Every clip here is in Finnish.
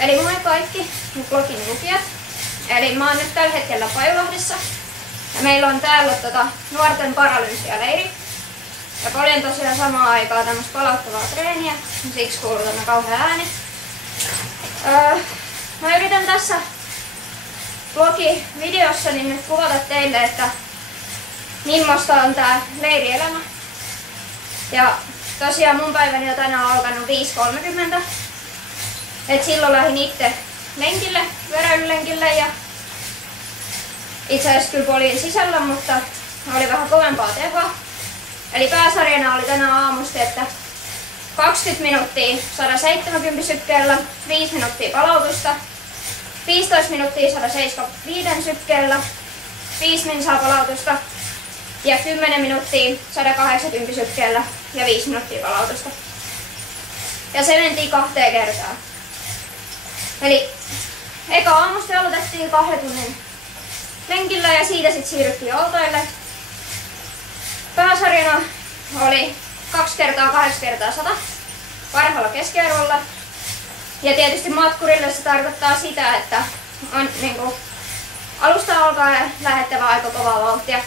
Eli moi kaikki mun blogin lukijat. Eli mä oon nyt tällä hetkellä Pajulahdessa. Ja meillä on täällä nuorten paralympialeiri. Ja poljen tosiaan samaan aikaan tämmöstä palauttavaa treeniä. Siksi kuuluu tämmönen kauhea ääni. Mä yritän tässä blogivideossani nyt kuvata teille, että millaista on tää leirielämä. Ja tosiaan mun päiväni on tänään alkanut 5.30. Et silloin lähdin itse lenkille, veräilylenkille ja itse asiassa kyllä polin sisällä, mutta oli vähän kovempaa tehoa. Eli pääsarjana oli tänään aamusta, että 20 minuuttia 170 sykkeellä, 5 minuuttia palautusta, 15 minuuttia 175 sykkeellä, 5 minsaa palautusta ja 10 minuuttia 180 sykkeellä ja 5 minuuttia palautusta. Ja se mentiin 2 kertaa. Eli eka aamusta aloitettiin 2 tunnin lenkillä ja siitä sitten siirryttiin autoille. Pääsarjana oli 2 kertaa 8 kertaa 100 parhaalla keskiarvolla. Ja tietysti matkurille se tarkoittaa sitä, että on niinku alusta alkaen lähettävä aika kovaa vauhtia.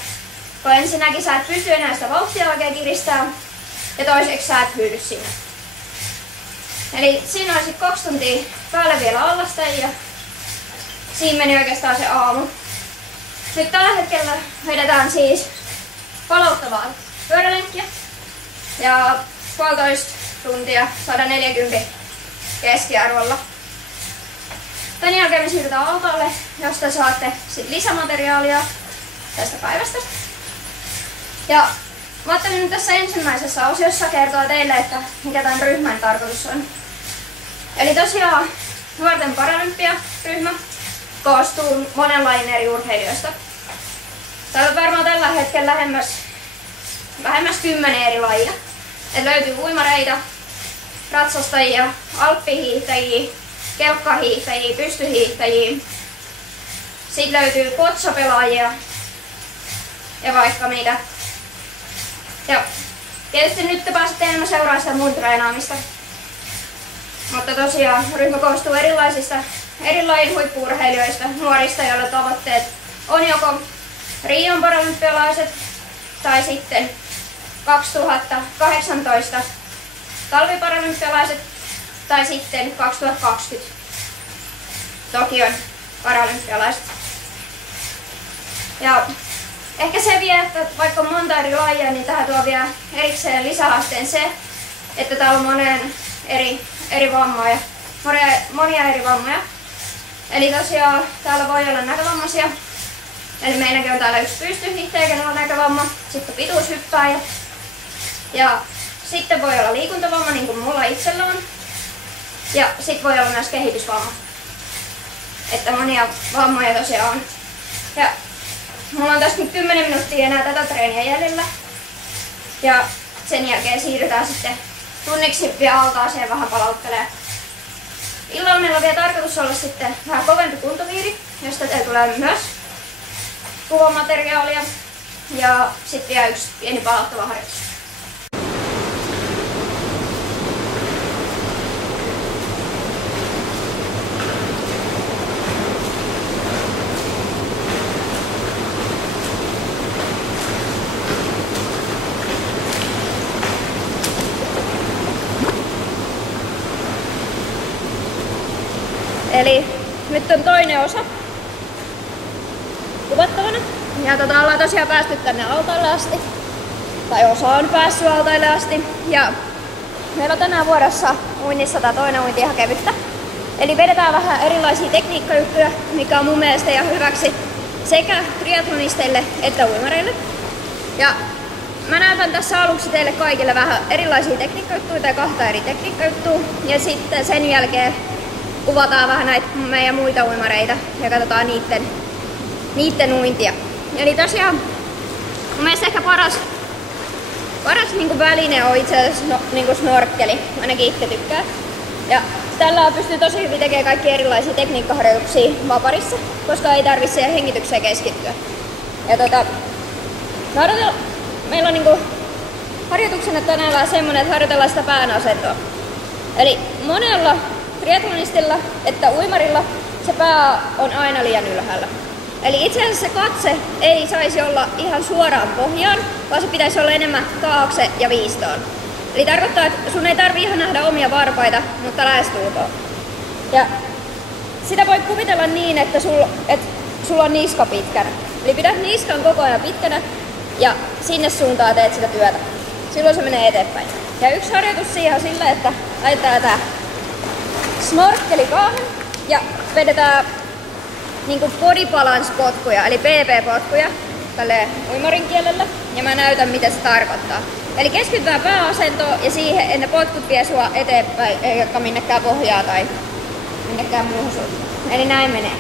Kun ensinnäkin sä et pysty enää sitä vauhtia oikein kiristää ja toiseksi sä et hyydy sinne. Eli siinä on sitten 2 tuntia päälle vielä allasta ja siinä meni oikeastaan se aamu. Nyt tällä hetkellä vedetään siis palauttavaa pyörälenkkiä ja 1,5 tuntia 140 keskiarvolla. Tän jälkeen me siirrytään autolle, josta saatte sit lisämateriaalia tästä päivästä. Ja mä ajattelin nyt tässä ensimmäisessä osiossa kertoa teille, että mikä tämän ryhmän tarkoitus on. Eli tosiaan nuorten paralympiaryhmä koostuu monenlain eri urheilijoista. Täällä on varmaan tällä hetkellä lähemmäs 10 eri lajia. Et löytyy uimareita, ratsastajia, alppihiihtäjiä, kelkkahiihtäjiä, pystyhiihtäjiä. Sitten löytyy potsapelaajia ja vaikka mitä. Ja tietysti nyt te pääsette enemmän seuraamaan sitä mun treenaamista. Mutta tosiaan ryhmä koostuu eri lajin huippu-urheilijoista, nuorista, joilla tavoitteet on joko Rion paralympialaiset tai sitten 2018 talviparalympialaiset tai sitten 2020 Tokion paralympialaiset. Ja ehkä se vie, että vaikka on monta eri lajia, niin tähän tuo vielä erikseen lisähaasteen se, että täällä on monia eri vammoja. Eli tosiaan täällä voi olla näkövammaisia. Eli meilläkin on täällä yksi pystyhiihtäjä, kenellä on näkövamma, sitten pituushyppääjä. Ja sitten voi olla liikuntavamma, niin kuin mulla itsellä on. Ja sitten voi olla myös kehitysvamma. Että monia vammoja tosiaan on. Ja mulla on tässä nyt 10 minuuttia enää tätä treeniä jäljellä. Ja sen jälkeen siirrytään sitten tunniksi vielä altaaseen vähän palauttelemaan. Illalla meillä on vielä tarkoitus olla sitten vähän kovempi kuntoviiri, josta teille tulee myös kuvamateriaalia. Ja sitten vielä yksi pieni palauttava harjoitus. Eli nyt on toinen osa kuvattavana. Ja ollaan tosiaan päästy tänne autoille asti. Tai osa on päässyt autoille asti. Ja meillä on tänään vuorossa uinnissa tää toinen uinti ihan kevyttä. Eli vedetään vähän erilaisia tekniikkajuttuja, mikä on mun mielestä ihan hyväksi sekä triatlonisteille että uimareille. Ja mä näytän tässä aluksi teille kaikille vähän erilaisia tekniikkajuttuja tai 2 eri tekniikkajuttua. Ja sitten sen jälkeen kuvataan vähän näitä meidän muita uimareita ja katsotaan niitten uintia. Eli tosiaan mun mielestä ehkä paras niinku väline on itse asiassa niinku snorkkeli, ainakin itse tykkään. Ja tällä pystyy tosi hyvin tekemään kaikki erilaisia tekniikkaharjoituksia vaparissa, koska ei tarvitse siihen hengitykseen keskittyä. Ja meillä on niinku harjoituksena tänään vähän semmonen, että harjoitellaan sitä pään asentoa. Eli monella triathlonistilla että uimarilla se pää on aina liian ylhäällä. Eli itse asiassa se katse ei saisi olla ihan suoraan pohjaan, vaan se pitäisi olla enemmän taakse ja viistoon. Eli tarkoittaa, että sun ei tarvitse ihan nähdä omia varpaita, mutta lähestulkoon. Ja sitä voi kuvitella niin, että sulla on niska pitkänä. Eli pidät niskan koko ajan pitkänä ja sinne suuntaan teet sitä työtä. Silloin se menee eteenpäin. Ja yksi harjoitus siihen on sillä, että laitetaan tää snorkkeli kaahan ja vedetään niinku body balance potkuja, eli PP-potkuja tälle uimarin kielellä. Ja mä näytän, mitä se tarkoittaa. Eli keskitytään pääasentoon ja siihen, että ne potkut vie sua eteenpäin, eikä minnekään pohjaa tai minnekään muuhun suuntaan. Eli näin menee.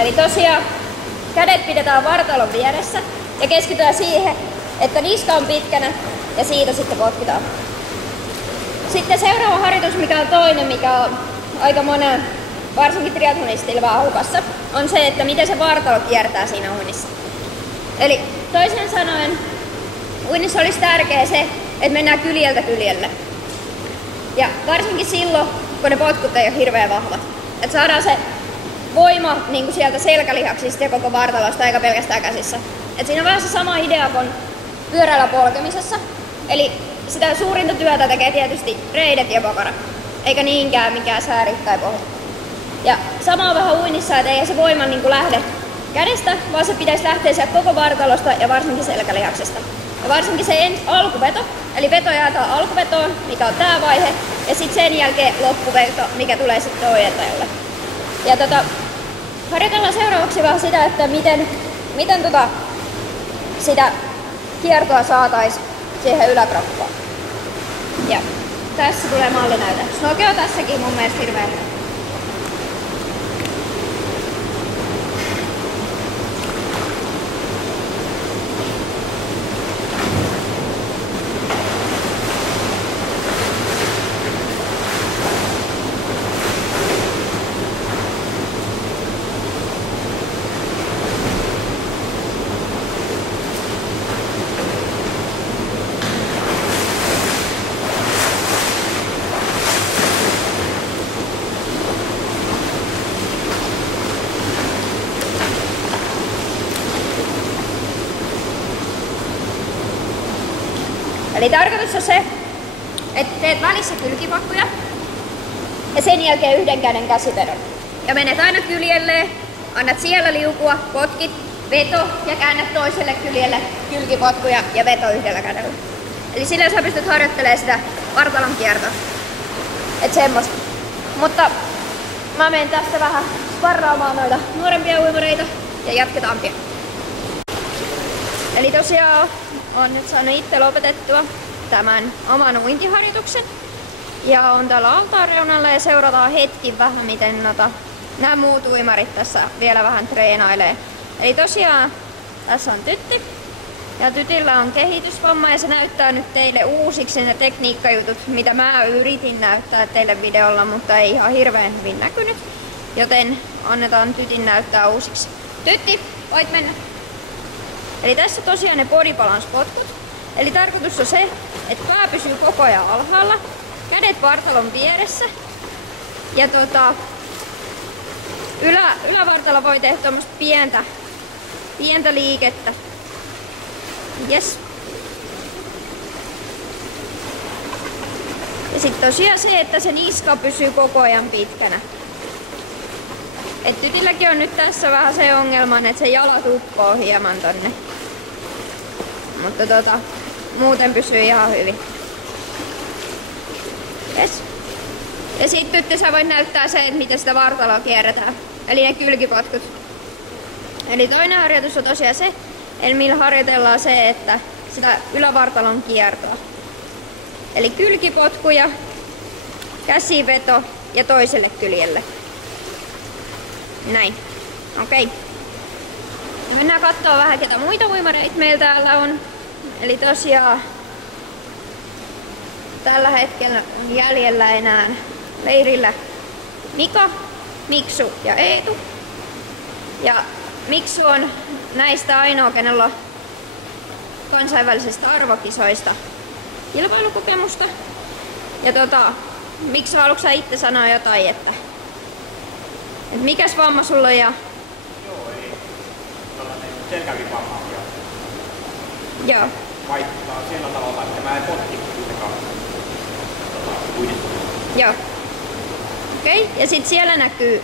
Eli tosiaan kädet pidetään vartalon vieressä ja keskitytään siihen, että niska on pitkänä ja siitä sitten potkitaan. Sitten seuraava harjoitus, mikä on toinen, mikä on aika monen, varsinkin triathlonistilla vähän hukassa, on se, että miten se vartalo kiertää siinä uinnissa. Eli toisin sanoen uinnissa olisi tärkeää se, että mennään kyljeltä kyljelle. Ja varsinkin silloin, kun ne potkut ei ole hirveän vahvat. Että saadaan se voima niin kuin sieltä selkälihaksista ja koko vartalosta eikä pelkästään käsissä. Et siinä on vähän se sama idea kuin pyörällä polkemisessa. Eli sitä suurinta työtä tekee tietysti reidet ja pakara, eikä niinkään mikään sääri tai pohja. Ja sama on vähän uinnissa, että ei se voima niin kuin lähde kädestä, vaan se pitäisi lähteä sieltä koko vartalosta ja varsinkin selkälihaksesta. Ja varsinkin se alkuveto, eli veto jaetaan alkuvetoon, mikä on tää vaihe, ja sitten sen jälkeen loppuveto, mikä tulee sitten ojentajalle. Ja harjoitellaan seuraavaksi vähän sitä, että miten sitä kiertoa saataisiin siihen yläkroppaan. Ja tässä tulee mallinäyte. Snoke on tässäkin mun mielestä hirveän hyvä. Eli tarkoitus on se, että teet välissä kylkipakkuja ja sen jälkeen yhden käden käsivedon. Ja menet aina kyljelle, annat siellä liukua, potkit, veto ja käännät toiselle kyljelle kylkipotkuja ja veto yhdellä kädellä. Eli sillä sä pystyt harjoittelemaan sitä vartalon kiertoa. Et semmoista. Mutta mä menen tästä vähän sparraamaan noita nuorempia uimareita ja jatketaan pian. Eli tosiaan olen nyt saanut itse lopetettua tämän oman uintiharjoituksen. Ja on täällä altaan reunalla ja seurataan hetki vähän miten nämä muut uimarit tässä vielä vähän treenailee. Eli tosiaan tässä on Tytti. Ja Tytillä on kehitysvamma ja se näyttää nyt teille uusiksi ne tekniikkajutut, mitä mä yritin näyttää teille videolla, mutta ei ihan hirveän hyvin näkynyt. Joten annetaan Tytin näyttää uusiksi. Tytti, voit mennä. Eli tässä tosiaan ne body balance potkut. Eli tarkoitus on se, että pää pysyy koko ajan alhaalla, kädet vartalon vieressä ja ylävartalo voi tehdä tuommoista pientä liikettä. Yes. Ja sitten tosiaan se, että se niska pysyy koko ajan pitkänä. Et Tytilläkin on nyt tässä vähän se ongelma, että se jalat uppoo hieman tonne. Mutta muuten pysyy ihan hyvin. Yes. Ja sitten Tytti sä voit näyttää se, että miten sitä vartaloa kierretään. Eli ne kylkipotkut. Eli toinen harjoitus on tosiaan se, eli millä harjoitellaan se, että sitä ylävartalon kiertoa. Eli kylkipotkuja, käsiveto ja toiselle kyljelle. Näin. Okei. Ja mennään kattoo vähän ketä muita uimareita meillä täällä on. Eli tosiaan tällä hetkellä on jäljellä enää leirillä Mika, Miksu ja Eetu. Ja Miksu on näistä ainoa, kenellä on kansainvälisestä arvokisoista kilpailukokemusta. Ja Miksu, haluatko sä itse sanoa jotain, että mikäs vamma sulla on? Ja... Joo, eli tällainen selkävivamma. Joo. Vaikuttaa sillä tavalla, että mä en potki kuitenkaan uidetta. Joo. Okei, ja sit siellä näkyy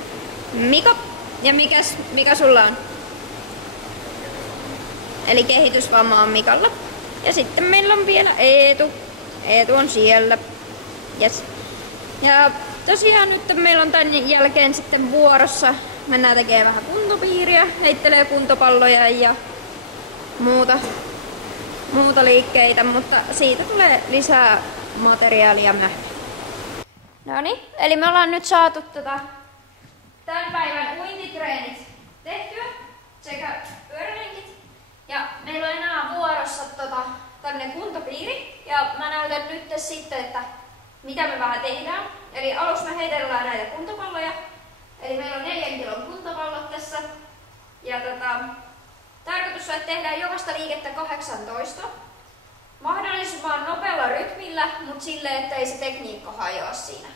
Mika. Ja mikä sulla on? Eli kehitysvamma on Mikalla. Ja sitten meillä on vielä Eetu. Eetu on siellä. Yes. Ja tosiaan nyt meillä on tän jälkeen sitten vuorossa. Mennään tekemään vähän kuntopiiriä, heittelee kuntopalloja ja muuta liikkeitä, mutta siitä tulee lisää materiaalia myöhemmin. Noniin, eli me ollaan nyt saatu tämän päivän uintitreenit tehtyä sekä pyörälenkit. Ja meillä on enää vuorossa tämmönen kuntopiiri. Ja mä näytän nyt sitten, että mitä me vähän tehdään. Eli aluksi me heitellään näitä kuntopalloja. Eli meillä on 4 kilon kuntopallot tässä. Ja tarkoitus on, että tehdään jokaista liikettä 18. Mahdollisimman nopealla rytmillä, mutta silleen, että ei se tekniikka hajoa siinä.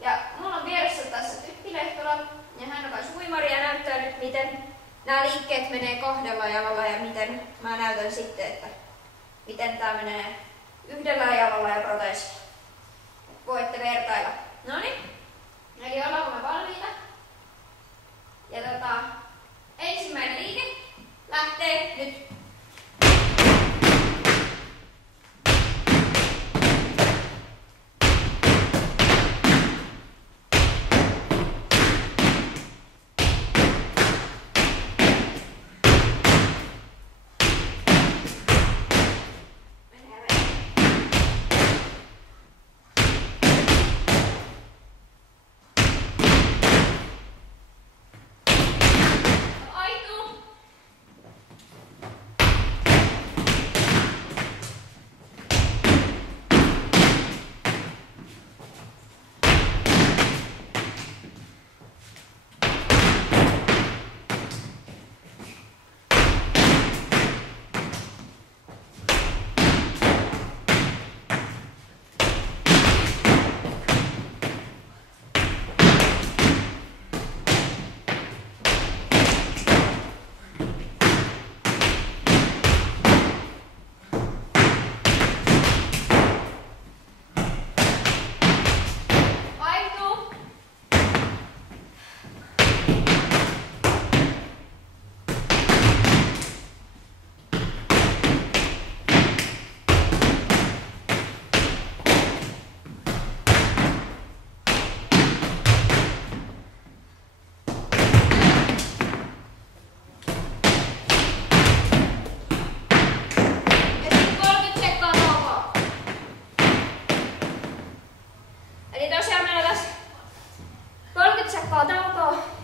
Ja mulla on vieressä tässä Tytti Lehtola, ja hän on myös uimari ja näyttää nyt, miten nämä liikkeet menee 2 jalalla ja miten mä näytän sitten, että miten tää menee 1 jalalla ja proteesilla. Voitte vertailla. Noniin, eli ollaanko me valmiita? Ja ensimmäinen liike lähtee nyt.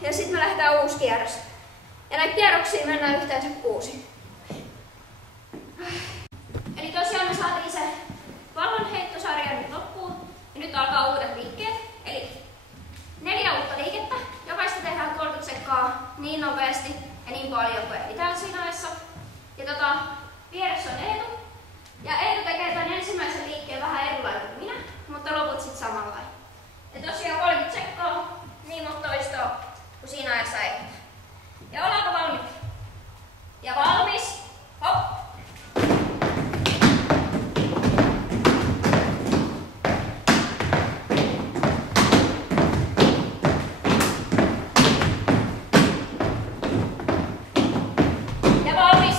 Ja sitten me lähdetään uusi kierros. Ja näitä kierroksia mennään yhteensä 6. Eli tosiaan me saatiin se pallonheittosarja nyt loppuun. Ja nyt alkaa uudet liikkeet. Eli 4 uutta liikettä. Jokaista tehdään 30 sekkaa niin nopeasti ja niin paljon kuin ehditään siinä ajassa. Ja vieressä on Eetu. Ja Eetu tekee tämän ensimmäisen liikkeen vähän erilainen kuin minä, mutta loput sitten samanlainen. Ja tosiaan 30 sekkaa, niin monta toistoa kuin siinä ajassa ei. Ja ollaanko valmiita? Ja valmis. Hop! Ja valmis.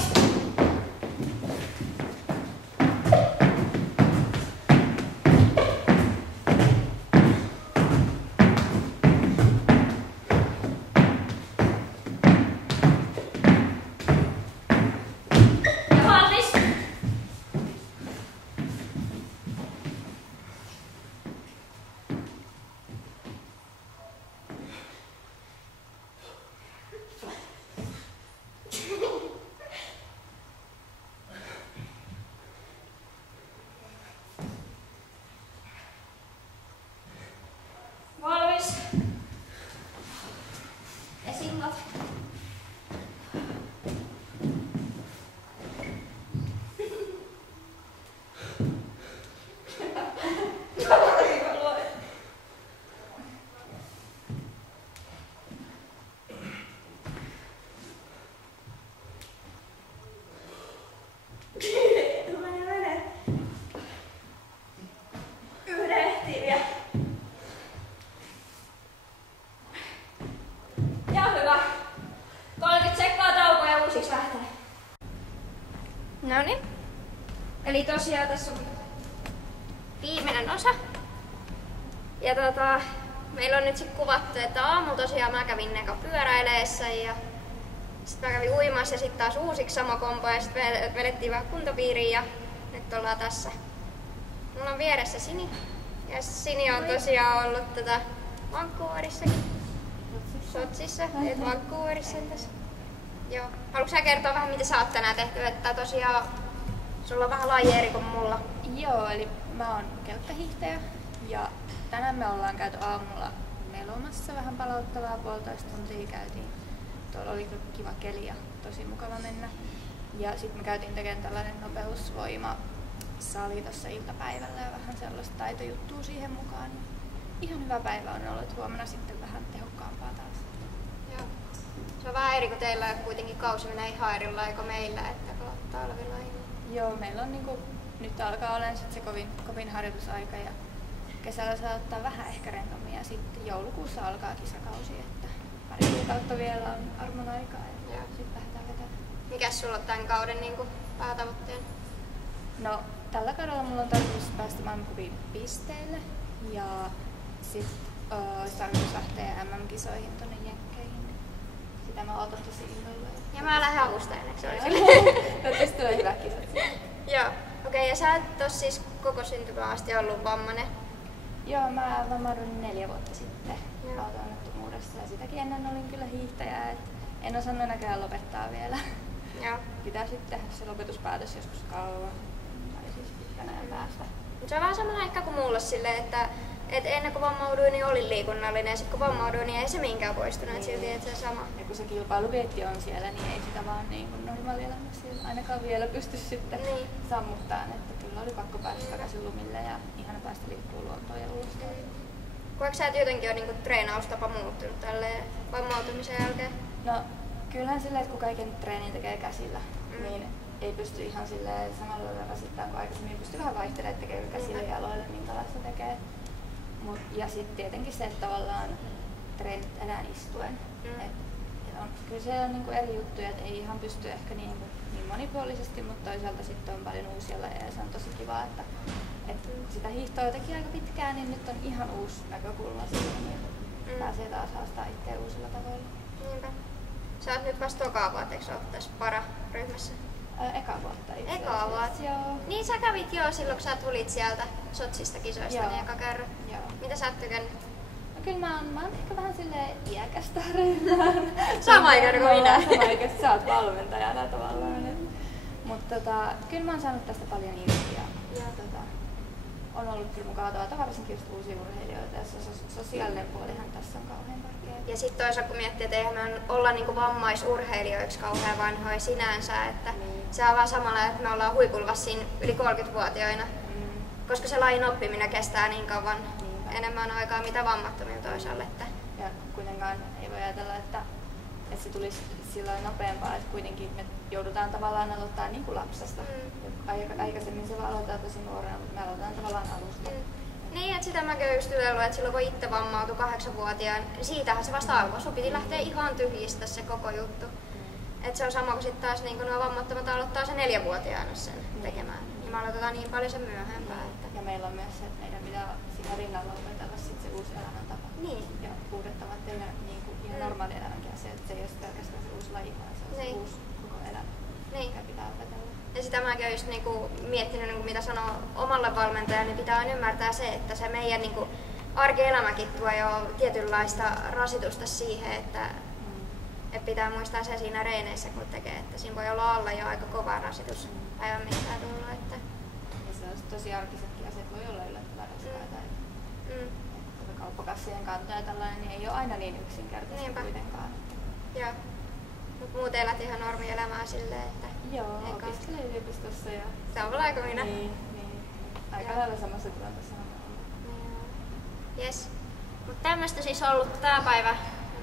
singot. Noniin. Eli tosiaan tässä on viimeinen osa. Ja meillä on nyt sit kuvattu, että aamulla tosiaan mä kävin eka pyöräileessä ja sitten mä kävin uimassa ja sitten taas uusiksi sama kompo ja sitten vedettiin vähän kuntopiiriin ja nyt ollaan tässä. Mulla on vieressä Sini. Ja Sini on tosiaan ollut Vancouverissakin. Sotsissa, et Vancouverissa tässä. Joo. Haluatko sä kertoa vähän, mitä sä oot tänään tehty? Että tosiaan sulla on vähän laji eri kuin mulla. Joo, eli mä oon kelkkahiihtäjä ja tänään me ollaan käyty aamulla melomassa vähän palauttavaa, 1,5 tuntia käytiin. Tuolla oli kyllä kiva keli ja tosi mukava mennä. Ja sitten me käytiin tekemään tällainen nopeusvoimasali tuossa iltapäivällä ja vähän sellaista taitojuttua siihen mukaan. Ihan hyvä päivä on ollut, huomenna sitten vähän tehokkaampaa taas. Joo. Se on vähän eri kuin teillä on kuitenkin kausi menee ihan eri lailla kuin meillä, että talvilla ei. Joo, meillä on nyt alkaa olemaan sit se kovin harjoitusaika ja kesällä saa ottaa vähän ehkä rennommin ja sitten joulukuussa alkaa kisakausi, että pari kuukautta vielä on armon aikaa ja sitten lähdetään vetämään. Mikäs sulla on tämän kauden päätavoitteen? No, tällä kaudella mulla on tarkoitus päästä maailmankupin pisteille ja sitten olisi tarkoitus lähteä MM-kisoihin tuonne Jenkkeihin. Sitä mä ootan tosi innolla. Ja mä lähden avustajaneksi. Toivottavasti tulee hyvät kisat. Joo, okei, ja sä et tossa siis koko syntymästä asti ollut vammainen? Joo, mä vammauduin 4 vuotta sitten auto-onnettomuudessa ja sitäkin ennen olin kyllä hiihtäjä, et en osannut näköjään lopettaa vielä. Joo. Pitää sitten tehdä se lopetuspäätös joskus kauan, tai siis pitkän ajan päästä. Se on vähän samalla ehkä kuin mulla silleen, että ennen kuin vammauduin, niin olin liikunnallinen ja sitten kun vammauduin, niin ei se minkään poistunut, niin. Silti että se sama. Ja kun se kilpailuvietti on siellä, niin ei sitä vaan niin kuin normaalielämässä ainakaan vielä pysty sitten sammuttamaan. Että kyllä oli pakko päästä takaisin lumille ja ihana päästä liikkuu luontoon ja uudestaan. Koetko sä, että jotenkin on niin kuin treenaustapa muuttunut tälleen vammautumisen jälkeen? No kyllähän silleen, että kun kaiken treenin tekee käsillä, niin ei pysty ihan silleen samalla lailla rasittamaan kuin aikaisemmin. Pystyy vähän vaihtelemaan, että tekee käsillä ja jaloille, minkälaista tekee. Ja sitten tietenkin se, että tavallaan treenit enää istuen. Kyllä se on niinku eri juttuja, että ei ihan pysty ehkä niin monipuolisesti, mutta toisaalta sitten on paljon uusia lajeja ja se on tosi kiva, että sitä hiihtoa teki aika pitkään, niin nyt on ihan uusi näkökulma siihen, niin pääsee taas haastaa itseä uusilla tavoilla. Niinpä. Sä oot nyt vasta tokaa vuotta, eikö sä oot tässä para-ryhmässä? Eka vuotta itse asiassa. Eka vuotta? Joo. Niin sä kävit jo silloin, kun sä tulit sieltä Sotsista kisoista niin eka kerran. Joo. Mitä sä oot tykännyt? No kyllä mä oon ehkä vähän silleen iäkästä ryhmää. Sama ikäinen kuin minä. Sama ikäistä, sä oot valmentajana tavallaan. Mutta kyllä mä oon saanut tästä paljon irti ja on ollut kyllä mukavaa varsinkin just uusia urheilijoita ja sosiaalinen puolihan tässä on kauhean tärkeä. Ja sitten toisaalta kun miettii, että eihän me olla niinku vammaisurheilijoiksi kauhean vanhoja sinänsä, että se on vaan samalla, että me ollaan huipulvassa yli 30-vuotiaina, koska se lajin oppiminen kestää niin kauan enemmän aikaa mitä vammattomilla toisaalle. Ja kuitenkaan ei voi ajatella, että se tulisi silloin nopeampaa, että kuitenkin me joudutaan tavallaan aloittaa niin kuin lapsesta. Aikaisemmin se aloitetaan tosi nuorena, mutta me aloitetaan tavallaan alusta. Niin, että sitä mäkin olen just ytellyt, että silloin kun itse vammautui 8-vuotiaan, niin siitähän se vasta alkoi. Sun piti lähteä ihan tyhjistä se koko juttu. Että se on sama kuin sitten taas niin kun nuo vammattomat aloittaa se 4-vuotiaana sen tekemään. Ja me aloitetaan niin paljon sen myöhempään. Ja meillä on myös se, että meidän pitää siinä rinnalla opetella sit se uusi elämäntapa. Niin. Ja uudet tavat tehdä niin kuin ihan normaali elämänkin asia, että se ei ole pelkästään se uusi laji, vaan se on se uusi koko elämä, mikä pitää opetella. Ja sitä mäkin olen just niinku miettinyt, niinku mitä sanoo omalle valmentajalle, niin pitää ymmärtää se, että se meidän niinku arkielämäkin tuo jo tietynlaista rasitusta siihen, että pitää muistaa se siinä reeneissä kun tekee, että siinä voi olla alla jo aika kova rasitus päivän mittaan tullut. Että ja se on tosi arkisetkin asiat voi olla yllättävän raskaita. Kauppakassien kanto ja tällainen niin ei ole aina niin yksinkertaista kuitenkaan. muuten elät ihan normielämää silleen, että... Joo, opiskelen yliopistossa ja... Samalla kuin minä. Niin. Aika lailla samassa tilanteessa on ollut. Jes. Mut tämmöstä siis ollut tää päivä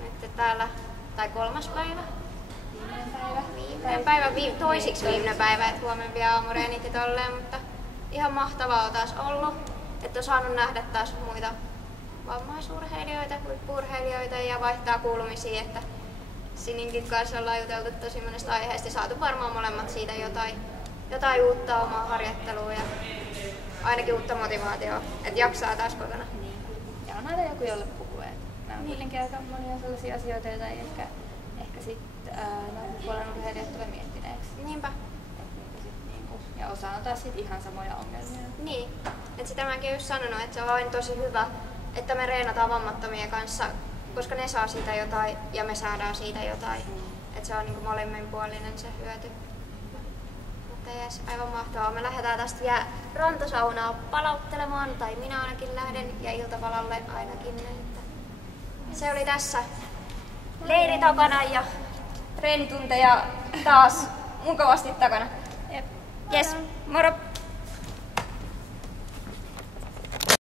nyt täällä, tai 3. päivä. Viimeinen päivä, toisiksi viimeinen päivä, että huomenna vielä aamureenit ja tolleen, mutta ihan mahtavaa on taas ollut, että on saanut nähdä taas muita vammaisurheilijoita, huippu-urheilijoita ja vaihtaa kuulumisia, että Sininkin kanssa ollaan juteltu tosi monesta aiheesta ja saatu varmaan molemmat siitä jotain uutta omaa harjoittelua ja ainakin uutta motivaatiota, että jaksaa taas kotona. Niin. Ja on aina joku, jolle puhuu. Nämä on kuitenkin aika monia sellaisia asioita, joita ei ehkä sitten puolen urheilijat tulee miettineeksi. Niinpä. Ja osa on taas sit ihan samoja ongelmia. Niin, että sitä mäkin just sanonut, että se on aina tosi hyvä, että me reenataan vammattomien kanssa, koska ne saa siitä jotain ja me saadaan siitä jotain. Että se on niin molemminpuolinen se hyöty. Mutta jes, aivan mahtavaa. Me lähdetään tästä vielä rantasaunaa palauttelemaan, tai minä ainakin lähden, ja iltapalalle ainakin. Että se oli tässä leiri takana ja treenitunteja taas mukavasti takana. Jes, moro!